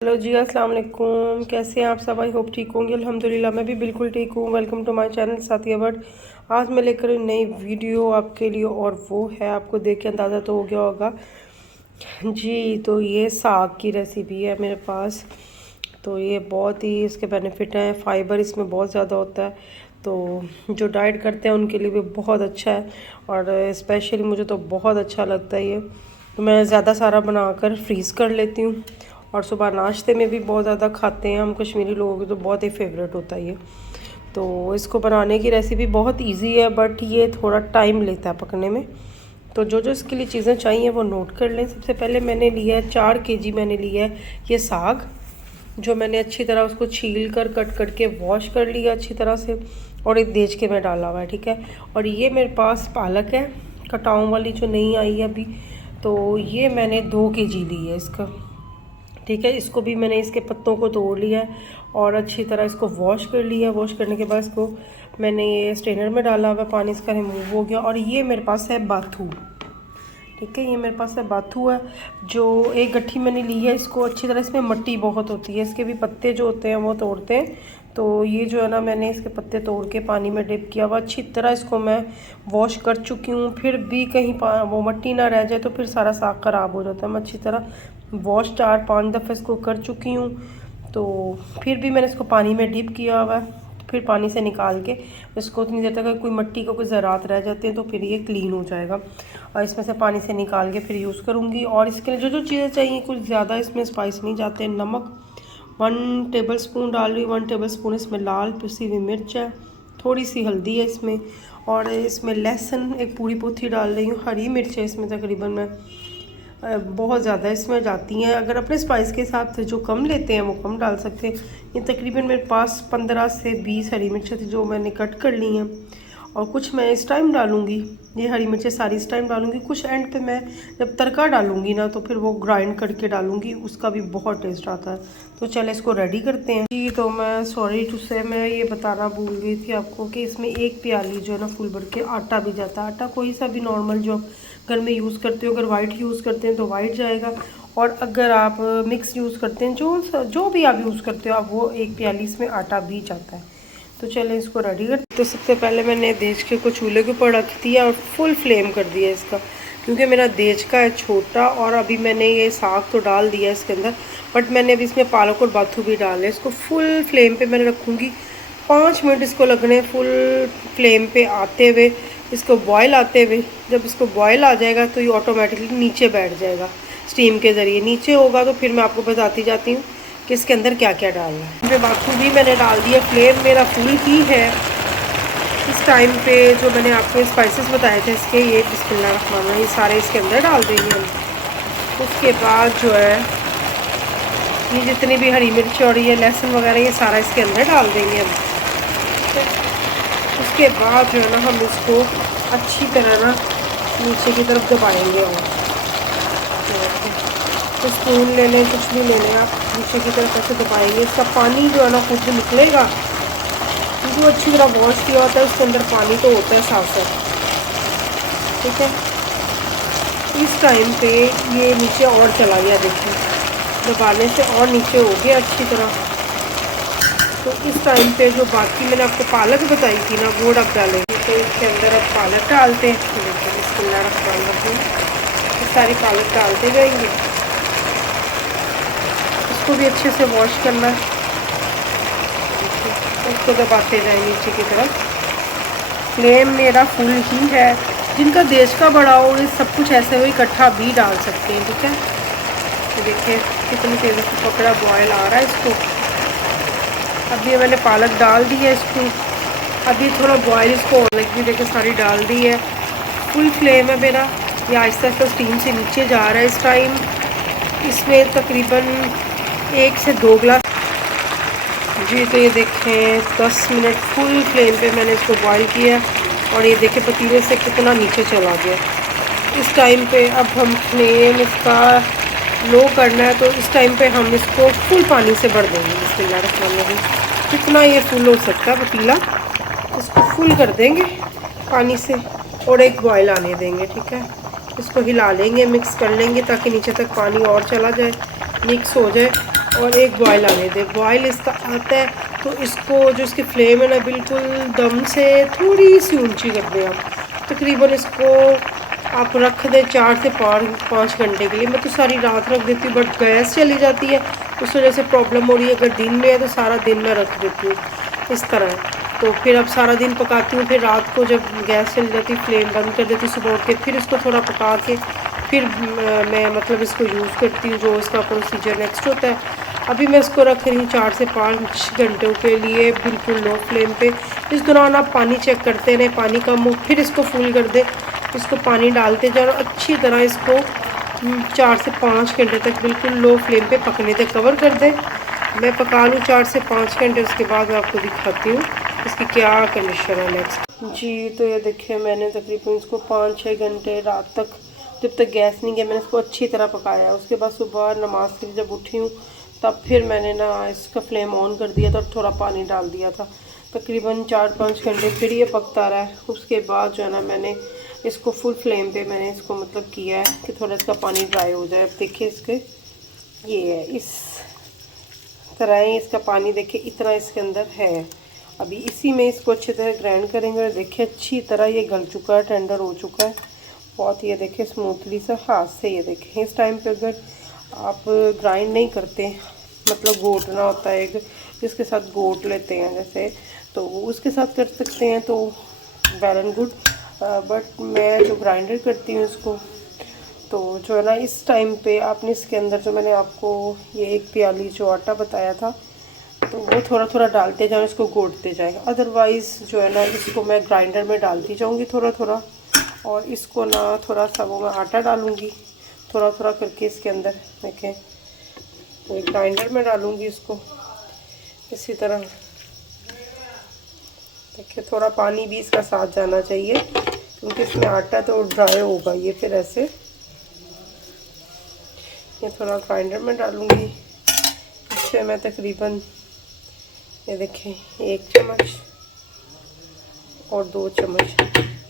Hello जी, अस्सलाम वालेकुम। कैसे हैं आप सब? आई होप ठीक होंगे। अल्हम्दुलिल्लाह मैं भी बिल्कुल ठीक हूँ। Welcome to my channel Sathiya बट। आज मैं लेकर नई वीडियो आपके लिए, और वो है, आपको देख के अंदाज़ा तो हो गया होगा जी। तो ये साग की रेसिपी है मेरे पास। तो ये बहुत ही इसके बेनिफिट हैं। फ़ाइबर इसमें बहुत ज़्यादा होता है, तो जो डाइट करते हैं उनके लिए भी बहुत अच्छा है। और स्पेशली मुझे तो बहुत अच्छा लगता है ये। तो मैं ज़्यादा सारा बनाकर फ्रीज़ कर लेती हूँ, और सुबह नाश्ते में भी बहुत ज़्यादा खाते हैं हम कश्मीरी लोगों की, तो बहुत ही फेवरेट होता है ये। तो इसको बनाने की रेसिपी बहुत इजी है, बट ये थोड़ा टाइम लेता है पकने में। तो जो जो इसके लिए चीज़ें चाहिए वो नोट कर लें। सबसे पहले मैंने लिया है 4 केजी मैंने लिया है ये साग, जो मैंने अच्छी तरह उसको छील कर कट करके वॉश कर लिया अच्छी तरह से, और एक देचके में डाला हुआ है, ठीक है। और ये मेरे पास पालक है, कटाऊँ वाली, जो नहीं आई है अभी। तो ये मैंने 2 केजी ली है इसका, ठीक है। इसको भी मैंने इसके पत्तों को तोड़ लिया है और अच्छी तरह इसको वॉश कर लिया। वॉश करने के बाद इसको मैंने ये स्ट्रेनर में डाला हुआ, पानी इसका रिमूव हो गया। और ये मेरे पास है बाथू, ठीक है। ये मेरे पास है बाथू है, जो एक गट्ठी मैंने ली है। इसको अच्छी तरह, इसमें मिट्टी बहुत होती है, इसके भी पत्ते जो होते हैं वो तोड़ते हैं। तो ये जो है ना, मैंने इसके पत्ते तोड़ के पानी में डिप किया हुआ। अच्छी तरह इसको मैं वॉश कर चुकी हूँ, फिर भी कहीं वो मिट्टी ना रह जाए तो फिर सारा साग ख़राब हो जाता है। मैं अच्छी तरह वॉश 4-5 दफ़े इसको कर चुकी हूँ। तो फिर भी मैंने इसको पानी में डिप किया हुआ है। फिर पानी से निकाल के इसको उतनी देर तक कोई मिट्टी का कोई ज़रात रह जाते हैं तो फिर ये क्लीन हो जाएगा। और इसमें से पानी से निकाल के फिर यूज़ करूँगी। और इसके लिए जो जो चीज़ें चाहिए, कुछ ज़्यादा इसमें स्पाइस नहीं जाते। नमक 1 टेबल स्पून डाल रही हूँ, 1 टेबल स्पून इसमें लाल पिसी हुई मिर्च है, थोड़ी सी हल्दी है इसमें, और इसमें लहसुन एक पूरी पोथी डाल रही हूँ। हरी मिर्च है इसमें तकरीबन, मैं बहुत ज़्यादा इसमें जाती हैं। अगर अपने स्पाइस के हिसाब से जो कम लेते हैं वो कम डाल सकते हैं। ये तकरीबन मेरे पास 15 से 20 हरी मिर्चें थी जो मैंने कट कर ली हैं, और कुछ मैं इस टाइम डालूँगी। ये हरी मिर्चें सारी इस टाइम डालूँगी, कुछ एंड पे मैं जब तड़का डालूँगी ना तो फिर वो ग्राइंड करके डालूँगी, उसका भी बहुत टेस्ट आता है। तो चले इसको रेडी करते हैं जी। तो मैं सॉरी टू से मैं ये बताना भूल गई थी आपको कि इसमें 1 प्याली जो है ना फुल भर के आटा भी जाता है। आटा कोई सा भी नॉर्मल जो घर में यूज़ करते हो, अगर वाइट यूज़ करते हैं तो वाइट जाएगा, और अगर आप मिक्स यूज़ करते हैं, जो भी आप यूज़ करते हो आप, वो 1 प्याली इसमें आटा भी जाता है। तो चलें इसको रेडी करते। तो सबसे पहले मैंने देचके को चूल्हे के ऊपर रख दिया और फुल फ्लेम कर दिया इसका, क्योंकि मेरा देचका है छोटा। और अभी मैंने ये साग तो डाल दिया इसके अंदर, बट मैंने अभी इसमें पालक और बाथू भी डाले। इसको फुल फ्लेम पे मैंने रखूँगी। 5 मिनट इसको लगने फुल फ्लेम पे आते हुए, इसको बॉयल आते हुए। जब इसको बॉयल आ जाएगा तो ये ऑटोमेटिकली नीचे बैठ जाएगा, स्टीम के ज़रिए नीचे होगा। तो फिर मैं आपको बताती जाती हूँ कि इसके अंदर क्या क्या डालना है। इसमें बाथू भी मैंने डाल दिया। फ्लेम मेरा फुल ही है इस टाइम पे। जो मैंने आपको स्पाइसेस बताए थे इसके, ये बिस्मिल्लाह, ये सारे इसके अंदर डाल देंगे हम। उसके बाद जो है ये जितनी भी हरी मिर्च और ये लहसुन वगैरह, ये सारा इसके अंदर डाल देंगे हम। उसके बाद जो है ना, हम इसको अच्छी तरह ना नीचे की तरफ दबाएंगे। और तो स्पून ले लें, कुछ भी ले लें आप, नीचे की तरफ ऐसे दबाएंगे। इसका पानी जो है ना खुद निकलेगा, क्योंकि वो अच्छी तरह वॉश किया होता है, उसके अंदर पानी तो होता है साफ साफ, ठीक है। इस टाइम पे ये नीचे और चला गया, देखिए दबाने से और नीचे हो गया अच्छी तरह। तो इस टाइम पे जो बाकी मैंने आपको पालक बताई थी ना, वो अब डालेंगे। तो इसके अंदर अब पालक डालते हैं। देखिए बिस्मिल्लाह, सारी पालक डालते जाएंगे। इसको भी अच्छे से वॉश करना है, उसको दबाते जाएंगे नीचे की तरफ। फ्लेम मेरा फुल ही है। जिनका देश का बड़ा हो, ये सब कुछ ऐसे हुए इकट्ठा भी डाल सकते हैं, ठीक है। तो देखिए कितनी तेज़ी से पकड़ा बॉयल आ रहा है इसको। अभी मैंने पालक डाल दी है इसको, अभी थोड़ा बॉयल इसको और लगी, देखिए सारी डाल दी है। फुल फ्लेम है मेरा। ये आहिस्ता आहिस्ता स्टीम से नीचे जा रहा है इस टाइम। इसमें तकरीबन 1 से 2 गिलास जी। तो ये देखें 10 मिनट फुल फ्लेम पे मैंने इसको बॉयल किया, और ये देखें पतीले से कितना नीचे चला गया। इस टाइम पे अब हम फ्लेम इसका लो करना है। तो इस टाइम पे हम इसको फुल पानी से भर देंगे। बिस्मिल्लाह, कितना ये फुल हो सकता है पतीला, इसको फुल कर देंगे पानी से, और एक बॉयल आने देंगे, ठीक है। इसको हिला लेंगे, मिक्स कर लेंगे ताकि नीचे तक पानी और चला जाए, मिक्स हो जाए। और एक बॉयल आने दें। बॉयल इसका आता है तो इसको जो इसकी फ्लेम है ना बिल्कुल दम से थोड़ी सी ऊंची कर दें आप। तकरीबन इसको आप रख दें 4 से 5 घंटे के लिए। मैं तो सारी रात रख देती हूँ, बट गैस चली जाती है उस वजह से प्रॉब्लम हो रही है। अगर दिन में है तो सारा दिन मैं रख देती हूँ, इस तरह है। तो फिर अब सारा दिन पकाती हूँ, फिर रात को जब गैस चली जाती है फ्लेम बंद कर देती हूँ, सुबह उठ के फिर इसको थोड़ा पका के फिर मैं मतलब इसको यूज़ करती हूँ, जो इसका प्रोसीजर नेक्स्ट होता है। अभी मैं इसको रख रही हूँ 4 से 5 घंटों के लिए बिल्कुल लो फ्लेम पे। इस दौरान आप पानी चेक करते रहें, पानी कम हो फिर इसको फुल कर दें। इसको पानी डालते जाओ, अच्छी तरह इसको 4 से 5 घंटे तक बिल्कुल लो फ्लेम पे पकने तक कवर कर दें। मैं पका लूँ 4 से 5 घंटे, उसके बाद मैं आपको दिखाती हूँ इसकी क्या कंडीशन है नेक्स्ट। जी तो ये देखिए मैंने तकरीबन इसको 5-6 घंटे रात तक, जब तक गैस नहीं गया, मैंने इसको अच्छी तरह पकाया। उसके बाद सुबह नमाज के लिए जब उठी हूँ तब फिर मैंने ना इसका फ्लेम ऑन कर दिया था और थोड़ा पानी डाल दिया था। तकरीबन 4-5 घंटे फिर ये पकता रहा है। उसके बाद जो है ना मैंने इसको फुल फ्लेम पे मैंने इसको मतलब किया है कि थोड़ा इसका पानी ड्राई हो जाए। अब देखिए इसके ये है, इस तरह ही इसका पानी देखिए इतना इसके अंदर है। अभी इसी में इसको अच्छी तरह ग्राइंड करेंगे और देखिए अच्छी तरह ये गल चुका है, टेंडर हो चुका है बहुत। ये देखिए स्मूथली सा हाथ से, ये देखिए इस टाइम पे अगर आप ग्राइंड नहीं करते, मतलब घोटना होता है एक जिसके साथ घोट लेते हैं जैसे, तो उसके साथ कर सकते हैं तो वेल एंड गुड। बट मैं जो ग्राइंडर करती हूँ इसको, तो जो है ना इस टाइम पे आपने इसके अंदर जो मैंने आपको ये 1 प्याली जो आटा बताया था तो वो थोड़ा थोड़ा डालते जाओ, इसको घोटते जाए। अदरवाइज़ जो है ना इसको मैं ग्राइंडर में डालती जाऊँगी थोड़ा थोड़ा, और इसको ना थोड़ा सा वो मैं आटा डालूँगी थोड़ा थोड़ा करके इसके अंदर। देखें ये ग्राइंडर में डालूँगी इसको इसी तरह। देखिए थोड़ा पानी भी इसका साथ जाना चाहिए क्योंकि इसमें आटा तो ड्राई होगा ये फिर ऐसे। ये थोड़ा ग्राइंडर में डालूँगी, इससे मैं तकरीबन ये देखें 1 चम्मच और 2 चम्मच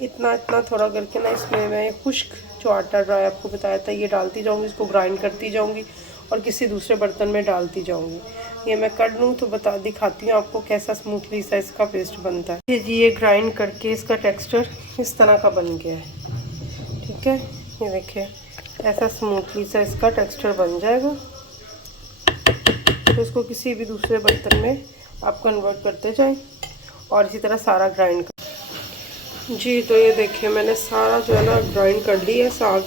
इतना थोड़ा करके ना इसमें मैं खुश्क जो आटा ड्राई आपको बताया था ये डालती जाऊँगी। इसको ग्राइंड करती जाऊँगी और किसी दूसरे बर्तन में डालती जाऊँगी। ये मैं कर लूँ तो दिखाती हूँ आपको कैसा स्मूथली सा इसका पेस्ट बनता है। जी ये ग्राइंड करके इसका टेक्सचर इस तरह का बन गया है, ठीक है। ये देखिए ऐसा स्मूथली सा इसका टेक्सचर बन जाएगा। तो इसको किसी भी दूसरे बर्तन में आप कन्वर्ट करते जाएं और इसी तरह सारा ग्राइंड कर। जी तो ये देखिए मैंने सारा जो है ना ग्राइंड कर लिया है साग।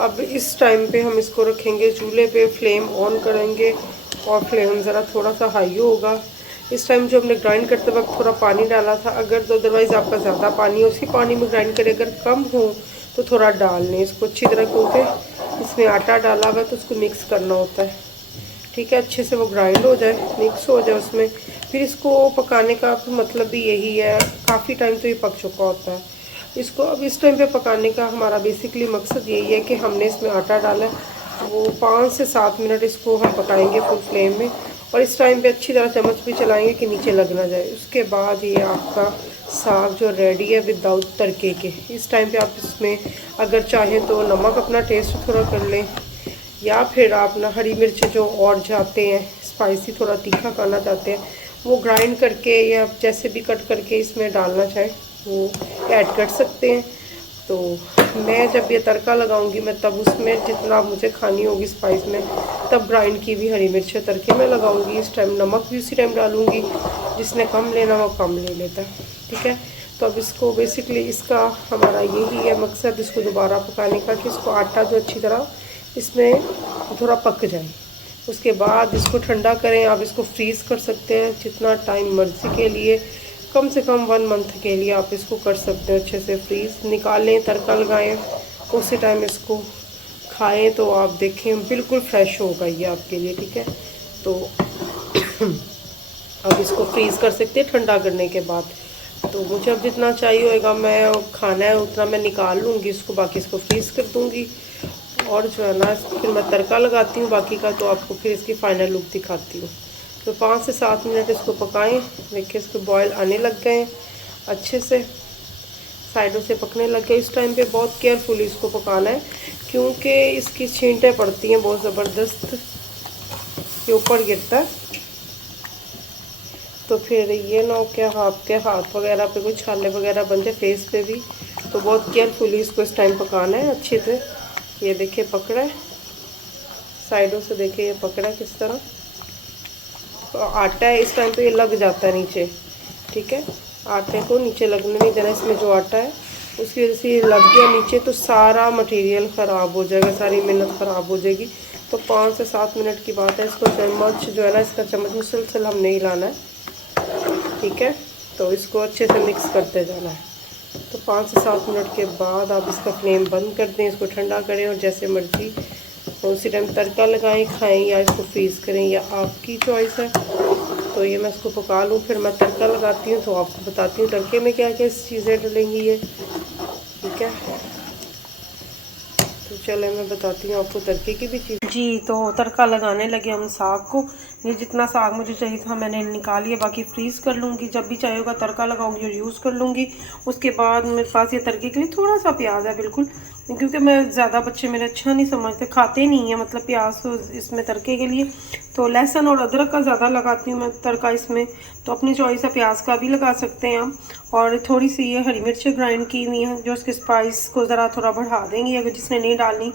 अब इस टाइम पे हम इसको रखेंगे चूल्हे पे, फ्लेम ऑन करेंगे और फ्लेम ज़रा थोड़ा सा हाई होगा। इस टाइम जो हमने ग्राइंड करते वक्त थोड़ा पानी डाला था, अगर तो अदरवाइज़ आपका ज़्यादा पानी हो उसी पानी में ग्राइंड करें, अगर कम हो तो थोड़ा डाल लें इसको अच्छी तरह, क्योंकि इसमें आटा डाला हुआ है तो उसको मिक्स करना होता है, ठीक है। अच्छे से वो ग्राइंड हो जाए, मिक्स हो जाए उसमें, फिर इसको पकाने का मतलब भी यही है। काफ़ी टाइम तो ये पक चुका होता है। इसको अब इस टाइम पे पकाने का हमारा बेसिकली मकसद यही है कि हमने इसमें आटा डाला है, वो 5 से 7 मिनट इसको हम पकाएंगे फुल फ्लेम में, और इस टाइम पे अच्छी तरह चम्मच भी चलाएंगे कि नीचे लग ना जाए। उसके बाद ये आपका साग जो रेडी है विदाउट तड़के के। इस टाइम पे आप इसमें अगर चाहें तो नमक अपना टेस्ट थोड़ा कर लें, या फिर आप ना हरी मिर्च जो और चाहते हैं स्पाइसी थोड़ा तीखा खाना चाहते हैं वो ग्राइंड करके या जैसे भी कट करके इसमें डालना चाहें वो ऐड कर सकते हैं। तो मैं जब ये तड़का लगाऊंगी मैं तब उसमें जितना मुझे खानी होगी स्पाइस में तब ग्राइंड की भी हरी मिर्च तड़के में लगाऊंगी। इस टाइम नमक भी उसी टाइम डालूंगी, जिसने कम लेना वो कम ले लेता है, ठीक है। तो अब इसको बेसिकली इसका हमारा यही है मकसद, इसको दोबारा पकाने का कि इसको आटा जो अच्छी तरह इसमें थोड़ा पक जाए। उसके बाद इसको ठंडा करें। आप इसको फ्रीज़ कर सकते हैं जितना टाइम मर्ज़ी के लिए, कम से कम 1 मंथ के लिए आप इसको कर सकते हैं अच्छे से फ्रीज़। निकालें, तड़का लगाएं, उसी टाइम इसको खाएं तो आप देखें बिल्कुल फ्रेश होगा ये आपके लिए, ठीक है। तो अब इसको फ्रीज़ कर सकते हैं ठंडा करने के बाद। तो मुझे अब जितना चाहिए होगा मैं खाना है उतना मैं निकाल लूँगी इसको, बाकी इसको फ्रीज़ कर दूँगी और जो है ना फिर मैं तड़का लगाती हूँ बाकी का, तो आपको फिर इसकी फ़ाइनल लुक दिखाती हूँ। तो 5 से 7 मिनट इसको पकाएं। देखिए इसको बॉयल आने लग गए हैं अच्छे से, साइडों से पकने लग गए। इस टाइम पे बहुत केयरफुली इसको पकाना है क्योंकि इसकी छींटें पड़ती हैं बहुत ज़बरदस्त। ये ऊपर गिरता है, तो फिर ये ना हो क्या आपके हाथ वगैरह पे कोई छाले वगैरह बन जाए, फेस पे भी। तो बहुत केयरफुली इसको इस टाइम पकाना है अच्छे से। ये देखिए पकड़ा है, साइडों से देखिए ये पकड़ा है किस तरह। तो आटा है इस टाइम पे ये लग जाता है नीचे, ठीक है। आटे को नीचे लगने नहीं देना, इसमें जो आटा है उसकी वजह से ये लग गया नीचे तो सारा मटेरियल ख़राब हो जाएगा, सारी मेहनत ख़राब हो जाएगी। तो 5 से 7 मिनट की बात है। इसको चम्मच जो है ना, इसका चम्मच मुसलसल हमने हिलाना है, ठीक है। तो इसको अच्छे से मिक्स करते जाना है। तो 5 से 7 मिनट के बाद आप इसका फ्लेम बंद कर दें, इसको ठंडा करें और जैसे मर्ज़ी उसी टाइम तड़का लगाएं, खाएं या इसको फ्रीज़ करें, या आपकी चॉइस है। तो ये मैं इसको पका लूँ, फिर मैं तड़का लगाती हूँ तो आपको बताती हूँ तड़के में क्या क्या चीज़ें डलेंगी ये, ठीक है। तो चले मैं बताती हूँ आपको तड़के की भी चीज़। जी, तो तड़का लगाने लगे हम साग को। ये जितना साग मुझे चाहिए था मैंने निकाल लिया, बाकी फ्रीज़ कर लूँगी, जब भी चाहिए होगा तड़का लगाऊंगी और यूज़ कर लूँगी। उसके बाद मेरे पास ये तड़के के लिए थोड़ा सा प्याज है बिल्कुल, क्योंकि मैं ज़्यादा बच्चे मेरे अच्छा नहीं समझते, खाते नहीं है मतलब प्याज इसमें तड़के के लिए। तो लहसुन और अदरक का ज़्यादा लगाती हूँ मैं तड़का इसमें। तो अपनी चॉइस है, प्याज का भी लगा सकते हैं आप। और थोड़ी सी ये हरी मिर्च ग्राइंड की हुई है जो इसके स्पाइस को ज़रा थोड़ा बढ़ा देंगी, अगर जिसने नहीं डालनी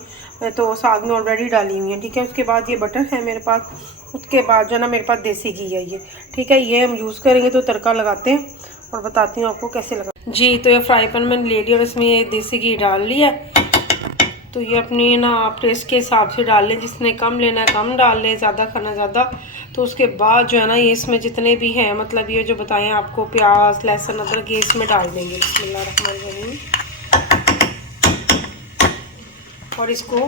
तो साग में ऑलरेडी डाली हुई है, ठीक है। उसके बाद ये बटर है मेरे पास, उसके बाद जो है ना मेरे पास देसी घी है ये, ठीक है। ये हम यूज़ करेंगे। तो तड़का लगाते हैं और बताती हूँ आपको कैसे लगा। जी, तो ये फ्राई पैन मैंने ले लिया और इसमें ये देसी घी डाल लिया। तो ये अपनी ना आप टेस्ट के हिसाब से डाल लें, जिसने कम लेना है कम डाल लें, ज़्यादा खाना ज़्यादा। तो उसके बाद जो है ना ये इसमें जितने भी हैं मतलब ये जो बताएं आपको प्याज लहसुन अदरक ये इसमें डाल देंगे। बिस्मिल्लाहिर्रहमानिर्रहीम। और इसको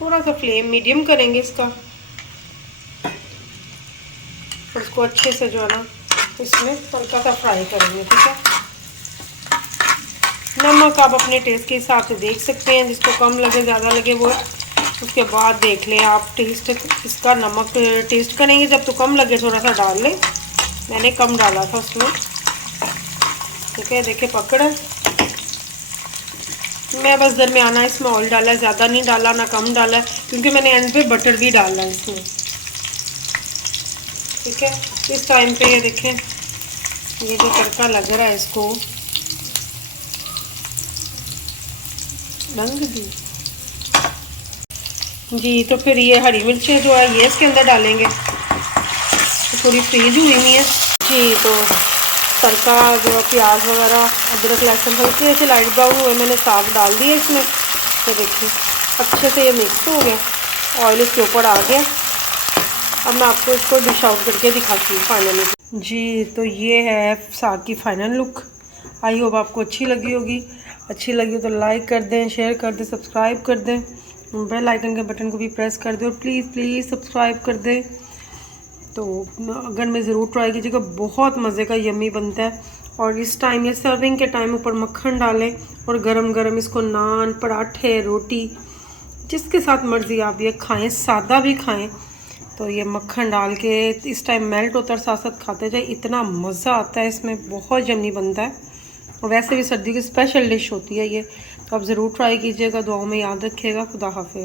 थोड़ा सा फ्लेम मीडियम करेंगे इसका, और इसको अच्छे से जो है ना इसमें हल्का सा फ्राई करेंगे, ठीक है। नमक आप अपने टेस्ट के हिसाब से देख सकते हैं, जिसको कम लगे ज़्यादा लगे वो उसके बाद देख लें आप टेस्ट इसका। नमक टेस्ट करेंगे जब तो कम लगे थोड़ा सा डाल लें, मैंने कम डाला था उसमें, ठीक है। देखिए पकड़ है, मैं बस दरमियाना इसमें ऑयल डाला है, ज़्यादा नहीं डाला ना कम डाला है, क्योंकि मैंने एंड पे बटर भी डाला है इसमें, ठीक है। इस टाइम पे ये देखें ये जो तड़का लग रहा है इसको रंग दी जी। तो फिर ये हरी मिर्चें जो है ये इसके अंदर डालेंगे, तो थोड़ी फ्रीज हुई हुई है जी। तो तड़का जो प्याज वगैरह अदरक लहसुन हल्के से लाइट ब्राउन हुए मैंने साग डाल दिया इसमें। तो देखिए अच्छे से ये मिक्स हो गया, ऑयल इसके ऊपर आ गया। अब मैं आपको इसको डिश आउट करके दिखाती हूँ फाइनली जी। तो ये है साग की फाइनल लुक। आई होप आपको अच्छी लगी होगी। अच्छी लगी तो लाइक कर दें, शेयर कर दें, सब्सक्राइब कर दें, बेल आइकन के बटन को भी प्रेस कर दें और प्लीज़ सब्सक्राइब कर दें। तो अगर मैं ज़रूर ट्राई कीजिएगा, बहुत मज़े का यम्मी बनता है। और इस टाइम ये सर्विंग के टाइम ऊपर मक्खन डालें और गरम गरम इसको नान पराठे रोटी जिसके साथ मर्ज़ी आप ये खाएं, सादा भी खाएं। तो ये मक्खन डाल के इस टाइम मेल्ट होता है, साथ साथ खाते जाए, इतना मज़ा आता है इसमें, बहुत यम्मी बनता है। और वैसे भी सर्दी की स्पेशल डिश होती है ये, तो आप ज़रूर ट्राई कीजिएगा। दुआओं में याद रखिएगा। खुदा हाफिज़।